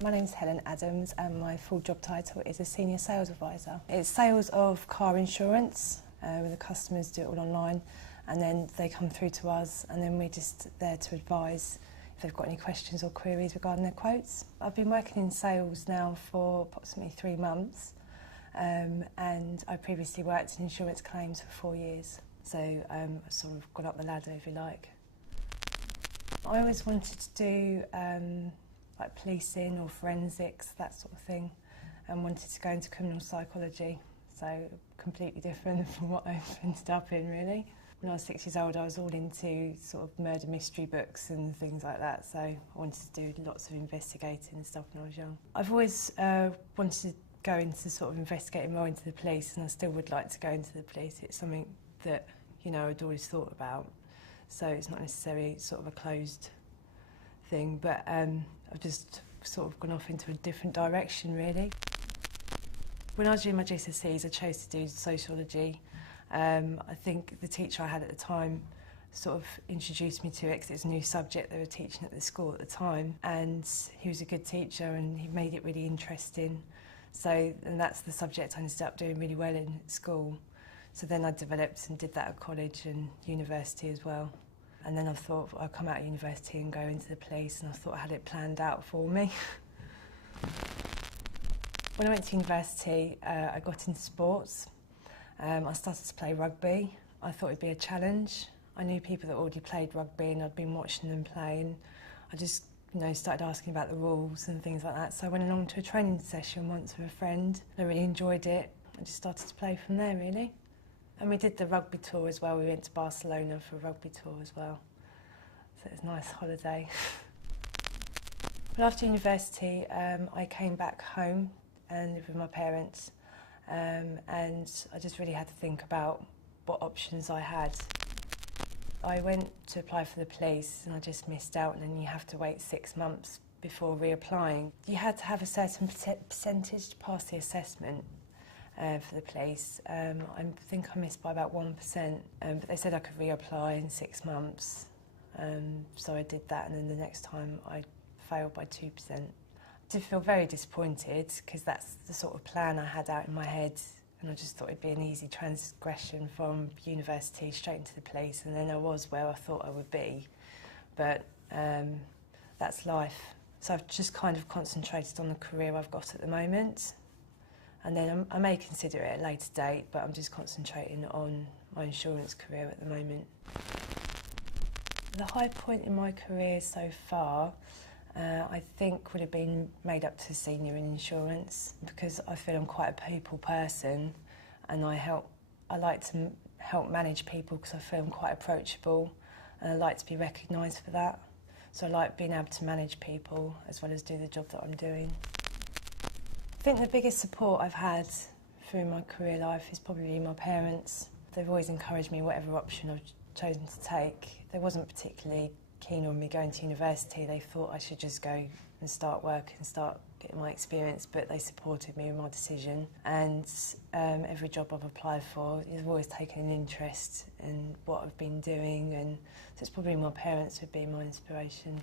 My name's Helen Adams and my full job title is a Senior Sales Advisor. It's sales of car insurance, where the customers do it all online and then they come through to us and then we're just there to advise if they've got any questions or queries regarding their quotes. I've been working in sales now for approximately 3 months and I previously worked in insurance claims for 4 years. So I sort of got up the ladder, if you like. I always wanted to do like policing or forensics, that sort of thing, and wanted to go into criminal psychology, so completely different from what I've ended up in, really. When I was 6 years old, I was all into sort of murder mystery books and things like that, so I wanted to do lots of investigating and stuff when I was young. I've always wanted to go into sort of investigating more into the police, and I still would like to go into the police. It's something that, you know, I'd always thought about, so it's not necessarily sort of a closed thing, but I've just sort of gone off into a different direction, really. When I was doing my GCSEs, I chose to do sociology. I think the teacher I had at the time sort of introduced me to it because it's a new subject they were teaching at the school at the time, and he was a good teacher and he made it really interesting. So, and that's the subject I ended up doing really well in at school. So then I developed and did that at college and university as well. And then I thought I'd come out of university and go into the police, and I thought I had it planned out for me. When I went to university, I got into sports. I started to play rugby. I thought it'd be a challenge. I knew people that already played rugby and I'd been watching them play, and I just, you know, started asking about the rules and things like that. So I went along to a training session once with a friend. I really enjoyed it. I just started to play from there, really. And we did the rugby tour as well. We went to Barcelona for a rugby tour as well. So it was a nice holiday. But after university, I came back home and lived with my parents. And I just really had to think about what options I had. I went to apply for the police and I just missed out, and then you have to wait 6 months before reapplying. You had to have a certain percentage to pass the assessment. For the police. I think I missed by about 1%, but they said I could reapply in 6 months. So I did that, and then the next time I failed by 2%. I did feel very disappointed because that's the sort of plan I had out in my head, and I just thought it'd be an easy transgression from university straight into the police, and then I was where I thought I would be. But that's life. So I've just kind of concentrated on the career I've got at the moment. And then I may consider it at a later date, but I'm just concentrating on my insurance career at the moment. The high point in my career so far, I think would have been made up to senior in insurance, because I feel I'm quite a people person, and I like to help manage people because I feel I'm quite approachable, and I like to be recognised for that. So I like being able to manage people as well as do the job that I'm doing. I think the biggest support I've had through my career life is probably my parents. They've always encouraged me whatever option I've chosen to take. They wasn't particularly keen on me going to university. They thought I should just go and start work and start getting my experience, but they supported me in my decision. And every job I've applied for, they've always taken an interest in what I've been doing, and so it's probably my parents would be my inspiration.